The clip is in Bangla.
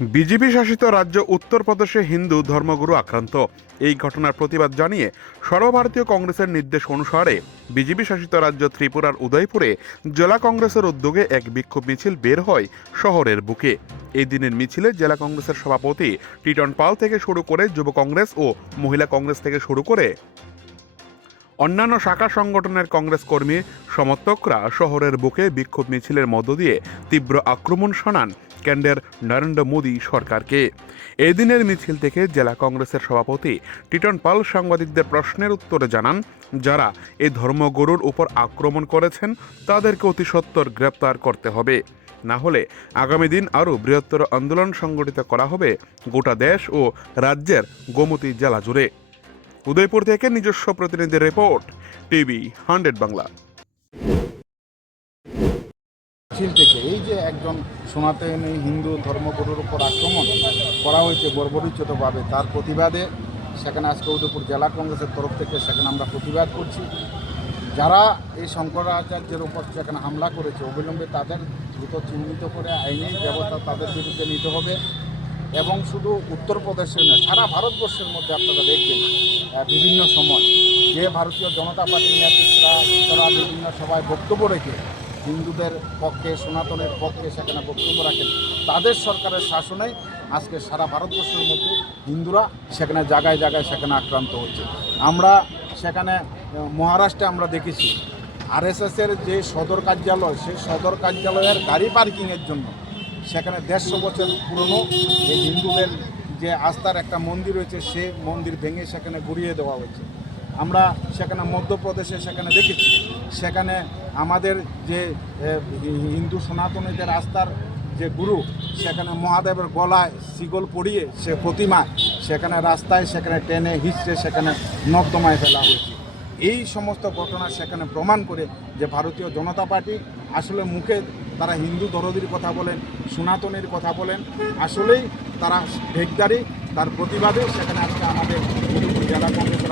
বিজেপি শাসিত রাজ্য উত্তরপ্রদেশে হিন্দু ধর্মগুরু আক্রান্ত। এই ঘটনার প্রতিবাদ জানিয়ে সর্বভারতীয় কংগ্রেসের নির্দেশ অনুসারে বিজেপি শাসিত রাজ্য ত্রিপুরার উদয়পুরে জেলা কংগ্রেসের উদ্যোগে এক বিক্ষোভ মিছিল বের হয় শহরের বুকে। এই দিনের মিছিলে জেলা কংগ্রেসের সভাপতি টিটন পাল থেকে শুরু করে যুব কংগ্রেস ও মহিলা কংগ্রেস থেকে শুরু করে অন্যান্য শাখা সংগঠনের কংগ্রেস কর্মী সমর্থকরা শহরের বুকে বিক্ষোভ মিছিলের মধ্য দিয়ে তীব্র আক্রমণ শানান কেন্দ্রের নরেন্দ্র মোদী সরকারকে। এই দিনের মিছিল থেকে জেলা কংগ্রেসের সভাপতি টিটন পাল সাংবাদিকদের প্রশ্নের উত্তরে জানান, যারা এই ধর্মগুরুর উপর আক্রমণ করেছেন তাদেরকে অতি সত্বর গ্রেপ্তার করতে হবে, না হলে আগামী দিন আরও বৃহত্তর আন্দোলন সংগঠিত করা হবে গোটা দেশ ও রাজ্যের গোমতী জেলা জুড়ে। উদয়পুর থেকে নিজস্ব প্রতিনিধির রিপোর্ট, টিভি 100 বাংলা। থেকে এই যে একজন সনাতনী হিন্দু ধর্মগুরুর উপর আক্রমণ করা হয়েছে বর্বরোচিতভাবে, তার প্রতিবাদে সেখানে আজকে উদয়পুর জেলা কংগ্রেসের তরফ থেকে সেখানে আমরা প্রতিবাদ করছি। যারা এই শঙ্করাচার্যের উপর সেখানে হামলা করেছে অবিলম্বে তাদের দ্রুত চিহ্নিত করে আইনি ব্যবস্থা তাদের বিরুদ্ধে নিতে হবে। এবং শুধু উত্তরপ্রদেশে নয়, সারা ভারতবর্ষের মধ্যে আপনারা দেখবেন বিভিন্ন সময় যে ভারতীয় জনতা পার্টির নেতৃত্বরা তারা বিভিন্ন সভায় বক্তব্য রেখে হিন্দুদের পক্ষে সনাতনের পক্ষে সেখানে বক্তব্য রাখেন, তাদের সরকারের শাসনে আজকে সারা ভারতবর্ষের মধ্যে হিন্দুরা সেখানে জায়গায় জায়গায় সেখানে আক্রান্ত হচ্ছে। আমরা সেখানে মহারাষ্ট্রে আমরা দেখেছি আরএসএসের যে সদর কার্যালয়, সেই সদর কার্যালয়ের গাড়ি পার্কিংয়ের জন্য সেখানে 150 বছর পুরনো এই হিন্দুদের যে আস্থার একটা মন্দির রয়েছে, সে মন্দির ভেঙে সেখানে গুড়িয়ে দেওয়া হয়েছে। আমরা সেখানে মধ্যপ্রদেশে সেখানে দেখেছি, সেখানে আমাদের যে হিন্দু সনাতনীদের আস্থার যে গুরু, সেখানে মহাদেবের গলায় শিকল পরিয়ে সে প্রতিমা সেখানে রাস্তায় সেখানে টেনে হিঁচড়ে সেখানে নর্দমায় ফেলা হয়েছে। এই সমস্ত ঘটনা সেখানে প্রমাণ করে যে ভারতীয় জনতা পার্টি আসলে মুখে তারা হিন্দু দরদির কথা বলেন, সনাতনীর কথা বলেন, আসলেই তারা ভেকদারি। তার প্রতিবাদে সেখানে আজকে আমাদের জেলা কংগ্রেস